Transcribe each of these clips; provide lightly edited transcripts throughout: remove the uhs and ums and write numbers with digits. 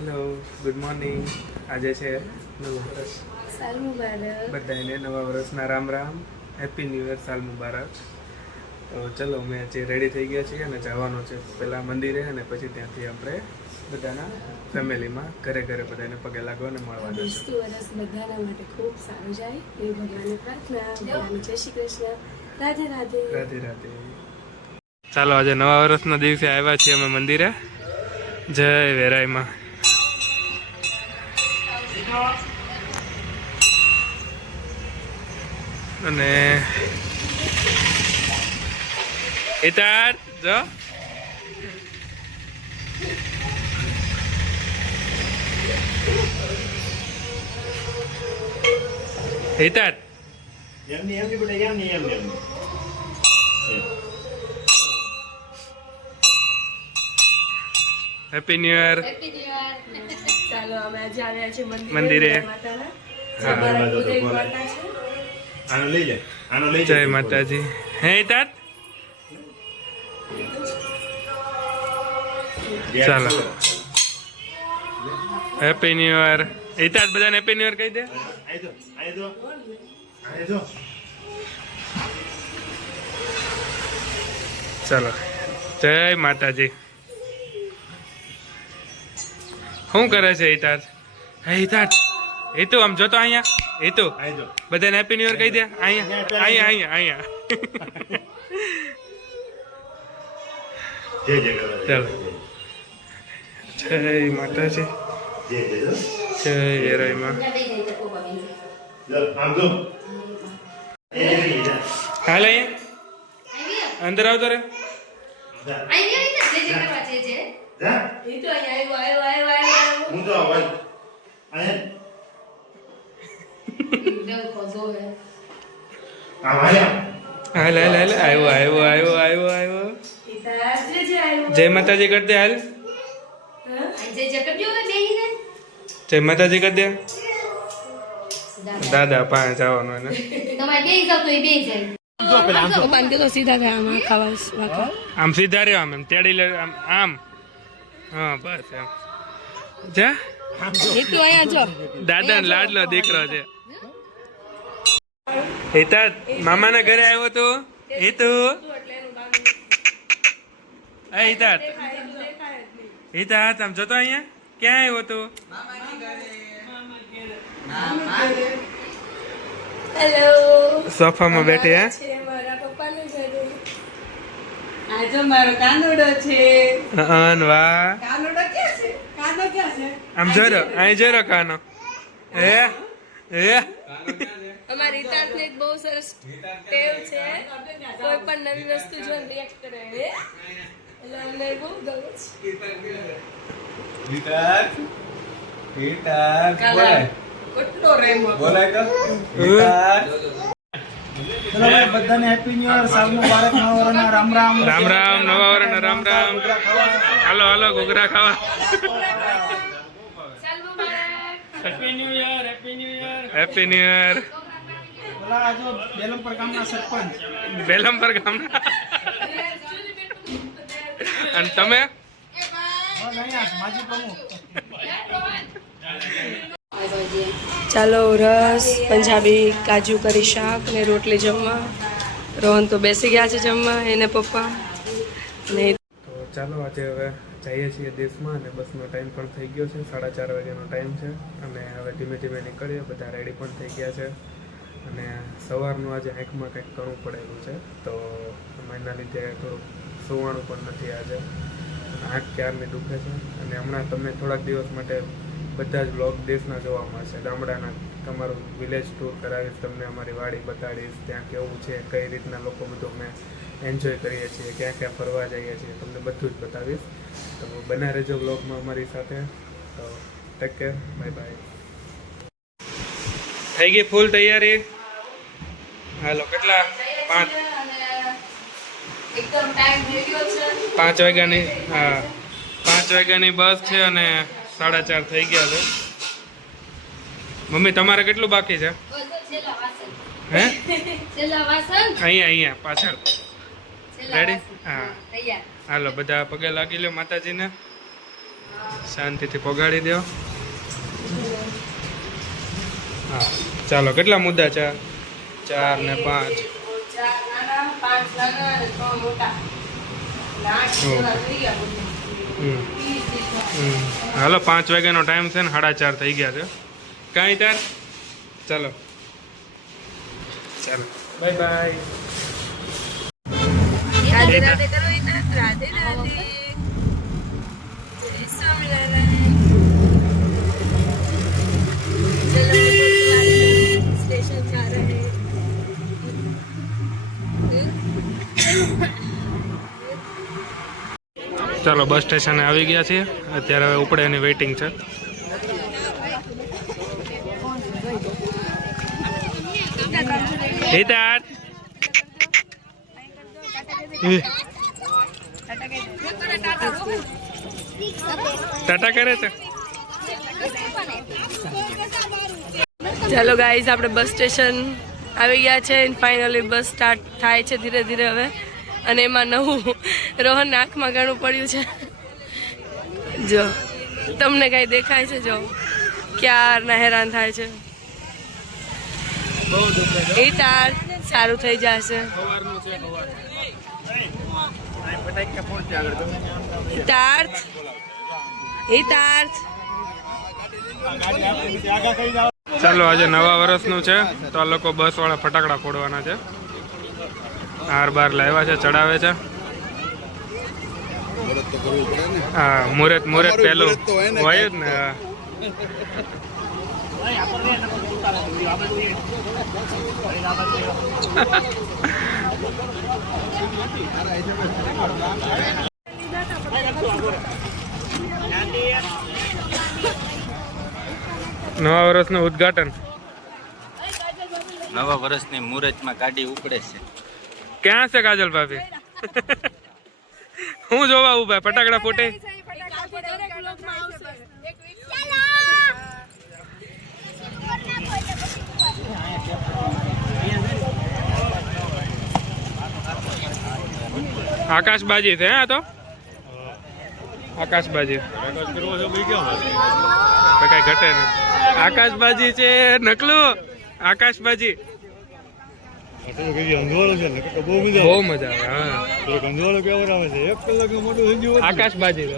Hello, good morning. આજે છે નવું વર્ષ. સાલ મુબારક. બધાને નવા વર્ષના Ram Ram, happy new year, સાલ મુબારક. તો ચલો, અમે આજે રેડી થઈ ગયા છીએ અને જવાનું છે પહેલાં મંદિરે અને પછી ત્યાંથી આપણે બધાના ફેમિલીમાં ઘરે ઘરે બધાને પગે લાગવા અને મળવા જશું. બેસતું વર્ષ બધાના માટે ખૂબ સારું જાય એવી ભગવાનને પ્રાર્થના. ભગવાન જય શ્રી કૃષ્ણ. રાધે રાધે. રાધે રાધે. ચાલો, આજે નવા વર્ષના દિવસે આવ્યા છીએ અમે મંદિરે. જય વેરાઈમાં. અને હિતાર જો હિતાર હેપી ન્યુ યર. ચાલો, અમે આજે આવ્યા છે મંદિરે. માતાના. હા. અમારા કુલદેવી માતા છે. જય માતાજી. હે હિતાર, ચાલો હેપી ન્યુ યર. હિતાર, બધાને હેપી ન્યુ યર કહી દે. ચાલો, જય માતાજી. શું કરે છે હિતાર? હે હિતાર, હિતુ આમ જોતો અહીંયા. હિતુ, બધાને હેપી ન્યુ યર કહી દે. અહીંયા અહીંયા અહીંયા અહીંયા. ચાલો, જય માતાજી. જય વેરાઈમાં. હાલ અહીંયા અંદર આવતો રે. હાલ હાલ હાલ, આવ્યો. જય માતાજી કરી દે. હાલ, જય માતાજી કરી દે. દાદા પાંચ આવવાનું એને. આમ સીધા રહ્યો, આમ એમ તેડી લે. આમ હા, બસ એમ. જા, દાદા ને લાડલો દીકરો છે. હિતા મામાના ઘરે આવ્યો તો. હિતા આમ જોતો અહીંયા ક્યાં આવ્યો તો? હેલો. સોફામાં બેઠે. હે, મારા પપ્પાનું ઘરે. આજો મારો કાનુડો છે. વાહ. કાનુડો ક્યાં છે? કાનો ક્યાં છે? આમ જોરો, અહીં જોરો કાનો. હે અમારી રીતાર્થને એક બહુ સરસ ટેવ છે, કોઈ પણ નવી વસ્તુ જોઈને રિએક્ટ કરે. એટલે અમને બહુ ગમે છે. કેટલો રેમ હતો. બધાને હેપી ન્યુ યર, સાલ મુબારક, નવા વર્ષના રામ રામ. રામ રામ, નવા વર્ષના રામ રામ. હાલો હાલો, ઘૂઘરા ખાવા. સાલ મુબારક. Happy new year, happy new year, happy new year. પેલા આજો બેલમપર ગામના સરપંચ. બેલમપર ગામના. અને તમે? માજી પ્રમુખ. ચાલો, રસ, પંજાબી કાજુ કરી શાક ને રોટલી જમવા. રોહન તો બેસી ગયા છે જમવા, એને પપ્પા ને. તો ચાલો, આજે હવે જઈએ છીએ દેશમાં અને બસનો ટાઈમ પણ થઈ ગયો છે. 4:30 વાગ્યાનો ટાઈમ છે અને હવે ધીમે ધીમે નીકળીએ. બધા રેડી પણ થઈ ગયા છે અને સવારનું આજે આંખમાં કંઈક ઘણું પડેલું છે, તો એના લીધે થોડુંક સુવાણું પણ નથી આજે. આંખ ક્યારની દુખે છે અને હમણાં તમને થોડાક દિવસ માટે બધા જ બ્લોગ દેશના જોવા મળશે. ગામડાના તમારું વિલેજ ટૂર કરાવીશ, તમને અમારી વાડી બતાડીશ, ત્યાં કેવું છે, કઈ રીતના લોકો બધું અમે એન્જોય કરીએ છીએ, ક્યાં ક્યાં ફરવા જઈએ છીએ, તમને બધું જ બતાવીશ. તો બના રહેજો બ્લોગમાં અમારી સાથે. તો ટેક કેર, બાય બાય. થઈ ગઈ ફૂલ તૈયારી? હાલો, કેટલા? 5 વાગ્યાની. હા, 5 વાગ્યાની બસ છે અને 4:30 થઈ ગયા છે. મમ્મી, તમારે કેટલું બાકી છે? હે, અહીંયા પાછળ. રેડી? હા, હાલો બધા પગે લાગી લો માતાજીને. શાંતિથી પગાડી દો. હા ચાલો, કેટલા મુદ્દા છે? 4 ને 5. 4 નાના, 5 નાના અને 3 મોટા. 8 જેવા થઈ ગયા બધું. હાલો 5 વાગ્યાનો ટાઈમ છે ને 4:30 થઈ ગયા છે. કાંઈ તાર ચાલો ચાલો બાય બાય. રાધે રાધે કરો ઈતા. રાધે રાધે. જય સ્વામિનારાયણ. चलो स्टेशन जा रहे हैं. ચાલો બસ સ્ટેશને આવી ગયા છીએ. અત્યારે હવે ઉપડે એની વેઇટિંગ છે. હિતાર ટાટા કરે છે. ચાલો ગાઈઝ, આપણે બસ સ્ટેશન આવી ગયા છે. ફાઇનલી બસ સ્ટાર્ટ થાય છે ધીરે ધીરે હવે. અને એમાં નવું રોહન આંખમાં ઘણું પડ્યું છે. જો તમને કઈ દેખાય છે? જો ક્યારના હેરાન થાય છે. એ તાર સારું થઈ જશે. હિતાર્થ, હિતાર્થ. ચાલો આજે નવા વર્ષનું છે તો આ લોકો બસ વાળા ફટાકડા ફોડવાના છે. હાર બાર લાવ્યા છે, ચડાવે છે. હા મુહૂર્ત મુહૂર્ત પેલું હોય જ ને. હા. નવા વર્ષનું ઉદ્ઘાટન. નવા વર્ષની મુહૂર્તમાં ગાડી ઉપડે છે. ક્યાં છે કાજલ ભાભી? હું જોવા ઉભા ફટાકડા ફૂટે. આકાશબાજી છે આ તો. આકાશબાજી કઈ ઘટે નહીં. આકાશબાજી છે નકલું. આકાશબાજી બહુ મજા આવે. હા આકાશબાજી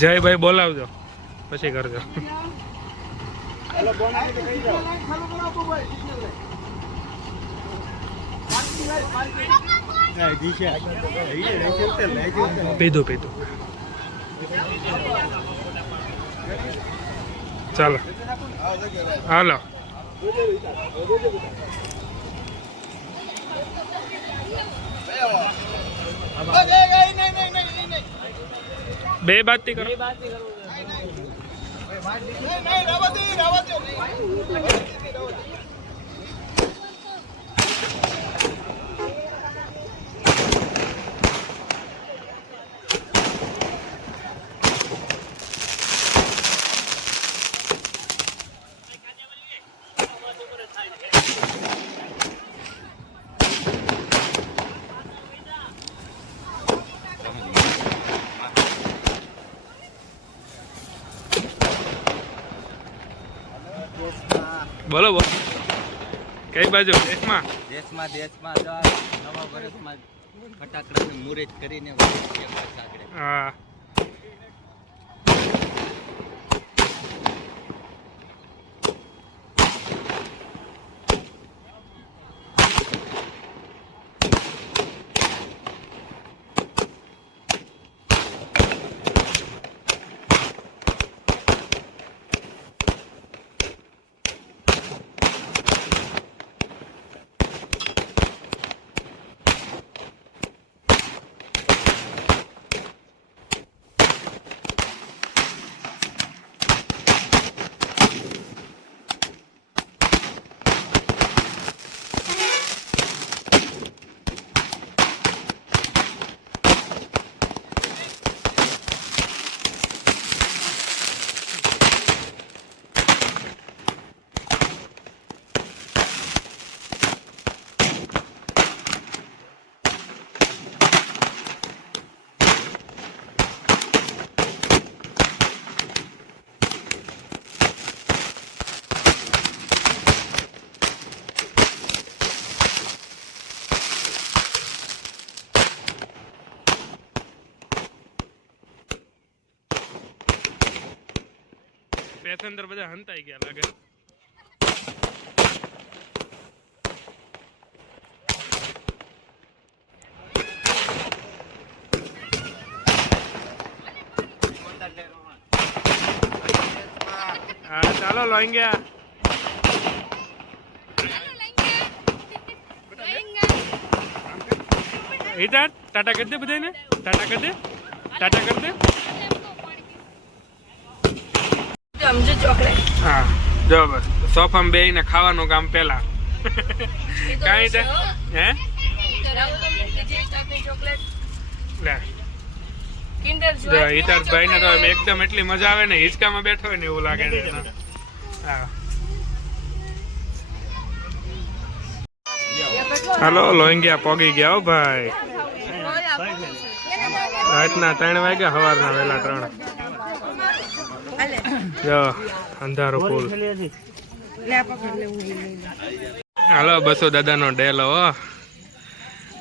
જયભાઈ બોલાવજો પછી કરજો. પીધું પીધું. ચાલો હાલો. બે બાતથી કરો. બોલો બોલો. કઈ બાજુ? દેશમાં દેશમાં જો આ નવા વર્ષમાં ફટાકડાની મુહૂર્ત કરીને આગળ. હા પેસેન્જર બધા હંતાઈ ગયા લાગે. હા ચાલો લોંગ્યા. ઈટા ટાટા કરી દે બધાને. ટાટા કરી દે. ટાટા કરી દે. સમજો ચોકલેટ. હા જો બસ સોફામાં બેહીને ખાવાનું કામ પેલા. કાંઈ છે હે ચોકલેટ લે કિન્ડર જો હિતાર્થભાઈ ને તો એમ એકદમ એટલી મજા આવે ને હિંચકામાં બેઠો હોય ને એવું લાગે ને. હા હાલો લોંગ્યા પોગી ગયા હો ભાઈ. રાતના 3 વાગ્યા સવારના વહેલા 3. જો અંધારો ફૂલ. હાલો 200 દાદાનો ડેલો હો.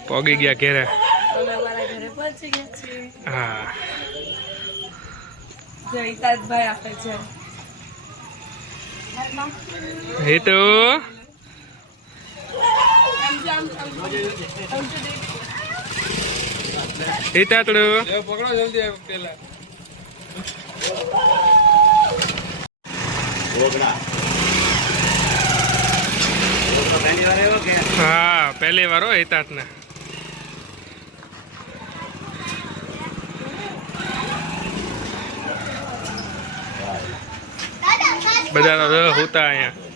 પોગી ગયા ઘેરે. હા ભાઈ આપે છે હિતુ હિતાતડું પકડો જલ્દી પેલા. હા પહેલી વાર હો હિતાત ને. બધા તો હોતા અહીંયા.